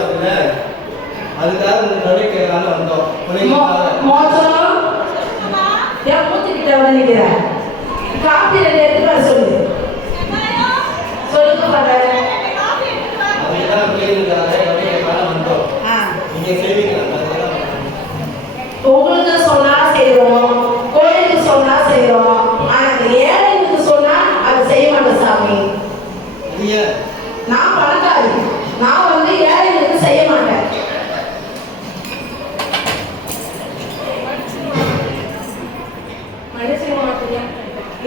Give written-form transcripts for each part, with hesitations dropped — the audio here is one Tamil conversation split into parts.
சொன்னீங்க? அதுக்காக வந்தோம். மோசம் ஏன் மூச்சுக்கிட்ட நினைக்கிற? காப்பி ரெண்டு எடுத்து வர சொல்லு. சொல்லுங்க பாரு. உங்களுக்கு சொன்னா செய்வோம், கோயிலுக்கு சொன்னா செய்வோம். ஆனா ஏழைகளுக்கு சொன்னா அதை செய்ய மாட்டேன் சாமி. நான் பணக்காரி, நான் வந்து ஏழைகளுக்கு செய்ய மாட்டேன்.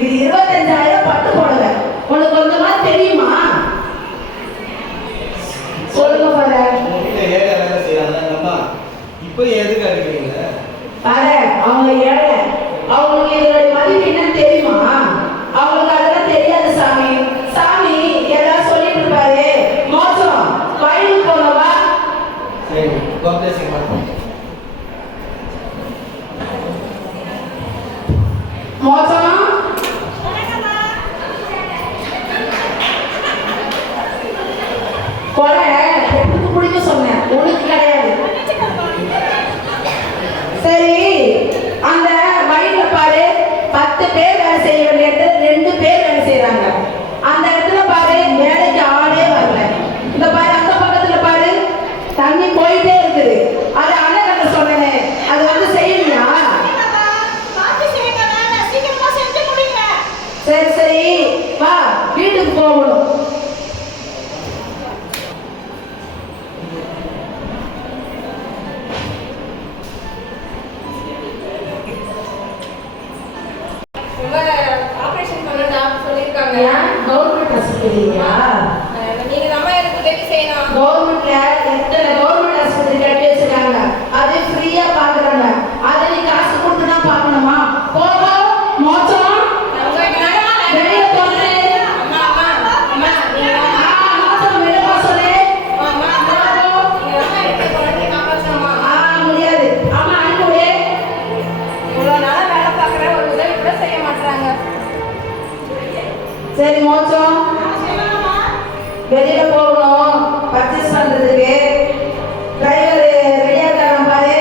இது 25,000 பட்டு போடுங்க. உனக்கு கொஞ்சமா தெரியுமா? சொல்லுங்க பாரு. இப்போ எதுக்கு அடிக்கிறீங்க? பாரு, அவங்க ஏழை, அவங்களுக்கு இதோட மதிப்பு என்னன்னு தெரியுமா? அவங்களுக்கு அதெல்லாம் தெரியாது சாமி. சாமி ஏதாவது சொல்லிட்டு இருப்பாரு. மோசம் வயலுக்கு போனவா? சரி, கோபேசி மாட்டோம். மோசம் கொலை எனக்கு பிடிக்க சொன்னேன், உனக்கு கிடையாது. சரி, அந்த வயல்ல பாரு, 10 பேர் வேலை செய்ய வேண்டிய இடத்துல 2 பேர் வேலை செய்யறாங்க. அந்த இடத்துல பாரு வேலைக்கு ஆளே வரல. இந்த பாரு அந்த பக்கத்துல பாரு தண்ணி போயிட்டே இருக்குது. அது அண்ணன் சொன்னேன், அது வந்து செய்யலையா? சரி சரி வா, வீட்டுக்கு போகணும். ஆபரேஷன் பண்ண டாக்டர் சொல்லிருக்காங்க. கவர்மெண்ட் ஹாஸ்பிட்டல்லையா? நீங்க நம்ம எனக்கு உதவி செய்யணும். கவர்மெண்ட்ல எத்தனை கவர்மெண்ட் ஹாஸ்பிட்டல் கட்டி வச்சிருக்காங்க, அது ஃப்ரீயா பாக்குறாங்க. அதை நீ காசு கொடுத்து தான் பார்க்கணுமா? போகோ மோசம் வெளியே போங்க. முடியாது. ஆமா அனுப்புவே. இவ்வளவு நாளா வேலை பார்க்குற, ஒரு உதவி கூட செய்ய மாட்டாங்க. சரி மோசம் வெளியில போகணும் பர்ச்சேஸ் பண்றதுக்கு. டிரைவர் ரெடியா இருக்காங்க பாரு.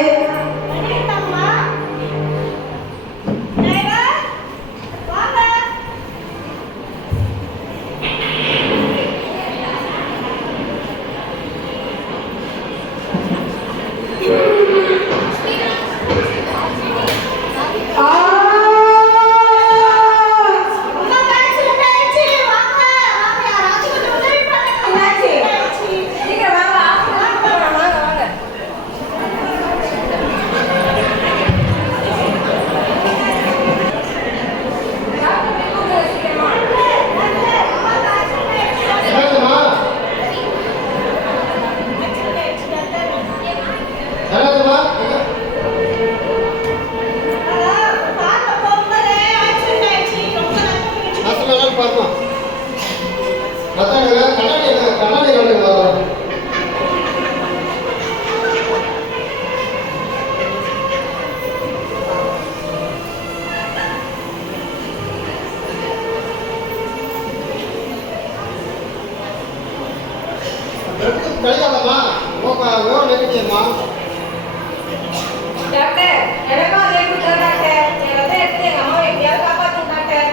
டாக்டர் எனக்கும் அதே கொடுத்தா டாக்டர். என் எடுத்து எங்க அம்மாவை எப்படியாவது காப்பாற்றும் டாக்டர்.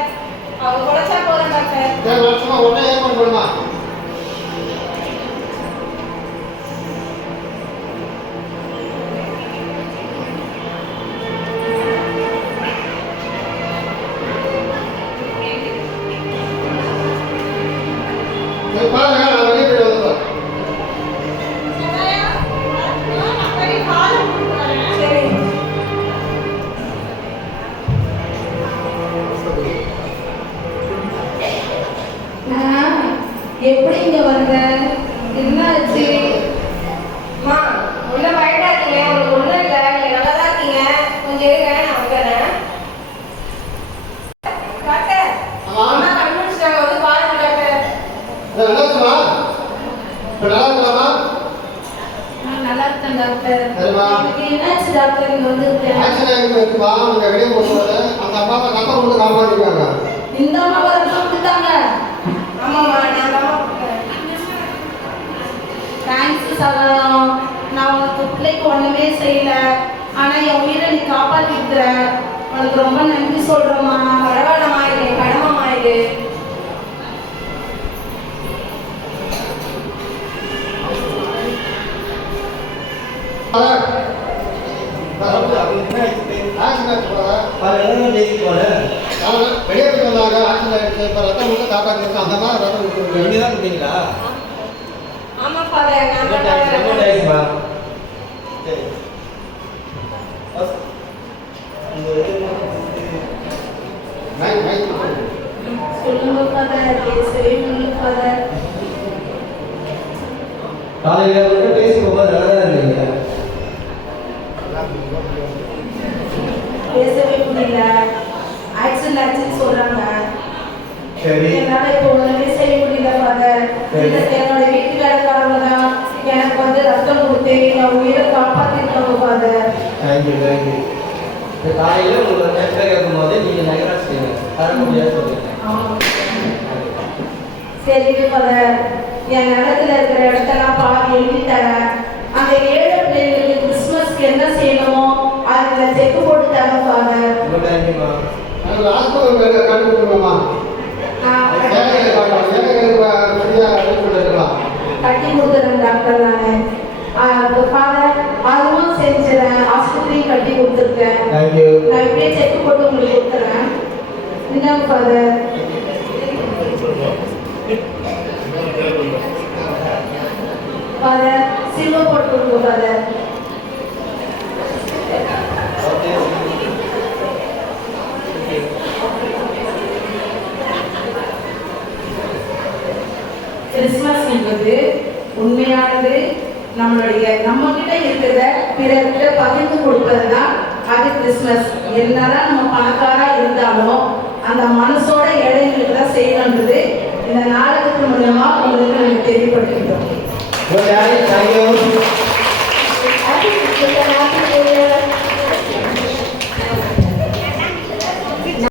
அவங்க குறைச்சா போதும் டாக்டர். உடனே ஏற்பாடு பண்ணுமா? பாருங்க, நான் வெளியே போய் வந்துடுறேன். எப்படி இங்க வந்த? என்ன ஆச்சு? அம்மா ஒன்றும் பயப்படாதீங்க, உங்களுக்கு ஒன்றும் இல்லை, நீங்கள் நல்லா தான் இருக்கீங்க. கொஞ்சம் இருங்க, நான் வந்துடுறேன். டாக்டர் அம்மா கண்டுபிடிச்சிட்டாங்க, வந்து பாருங்க டாக்டர். என்னாச்சுமா? இப்போ நல்லா இருக்கலாமா? நல்லா இருக்கேன் டாக்டர். சரிம்மா. என்னாச்சு டாக்டர்? இங்க வந்து ஆக்சிடென்ட் இருக்குமா? நீங்கள் வெளியே போகும்போது அந்த அம்மாவை கப்பை கொண்டு காப்பாற்றிருக்காங்க. இந்த அம்மா வரதான் கொடுத்தாங்க. ஆமாம்மா, நான் தான் கொடுத்தேன். தேங்க்ஸ் சகலம். நான் உனக்கு பிள்ளைக்கு ஒண்ணுமே செய்யல, ஆனா என் உயிரை நீ காப்பாத்திக்கிற. உனக்கு ரொம்ப நன்றி சொல்றோம்மா. பரவாயில்லம்மா, இது என் கடமைம்மா இது. வெளியே போய் வந்தாங்க, ஆக்சிடென்ட் ஆயிடுச்சு, இப்போ ரத்தம் மட்டும் காப்பாற்றிருக்கோம். அந்த மாதிரி ரத்தம் கொடுத்துருக்கீங்க. ஆமா ஃபாதர், நான் தான் ஃபாதர். சொல்லுங்க ஃபாதர், பேசவே முடியல ஃபாதர். காலையில வந்து பேசி ரொம்ப நல்லா இருந்தீங்க. பேசவே முடியல, ஆக்சிடென்ட் ஆச்சுன்னு சொல்றாங்க. சரி, என்னால இப்போ ஒண்ணுமே செய்ய முடியல ஃபாதர். என்னோட வீட்டு வேலைக்காரங்க தான் எனக்கு வந்து ரத்தம் கொடுத்து என் உயிரை காப்பாத்திருக்காங்க ஃபாதர். Thank you thank you. இப்போ காலையில் உங்களை டெஸ்ட்டை கேட்கும் போது நீங்கள் நகராட்சி செய்யுங்க, தர முடியாது சொல்லுங்க. சரி ஃபாதர், என் நிலத்துல இருக்கிற இடத்தெல்லாம் பாதி எழுதி தரேன். அந்த 7 பிள்ளைங்களுக்கு கிறிஸ்துமஸ்க்கு என்ன செய்யணுமோ அதுல செக் போட்டு தரேன் ஃபாதர். ரொம்ப தேங்க்யூம்மா. எனக்கு ஹாஸ்பிட்டல் கண்டுபிடிக்கணுமா? ஏழைகளை பார்க்கலாம், ஏழைகளுக்கு ஃப்ரீயாக ட்ரீட்மெண்ட் எடுக்கலாம். கட்டி கொடுத்துறேன் டாக்டர். நான் ஃபாதர் அதுவும் செஞ்சுறேன், ஆஸ்பத்திரியும் கட்டி கொடுத்துருக்கேன். தேங்க்யூ. நான் இப்படியே செக் போட்டு உங்களுக்கு கொடுத்துறேன். இந்தாங்க ஃபாதர். ஃபாதர் சில்வர் போட்டு கொடுங்க ஃபாதர். கிறிஸ்மஸ் என்பது உண்மையானது. நம்ம கிட்ட இருக்கிறத பிறர்கிட்ட பகிர்ந்து கொடுப்பது தான் அது கிறிஸ்மஸ். என்னதான் நம்ம பணக்காரா இருந்தாலும் அந்த மனசோட ஏழைகளுக்கு தான் செய்யணுன்றது இந்த நாடகத்தின் மூலமா உங்களுக்கு நாங்கள் தெரியப்படுத்துகிறோம். தேங்க்யூ.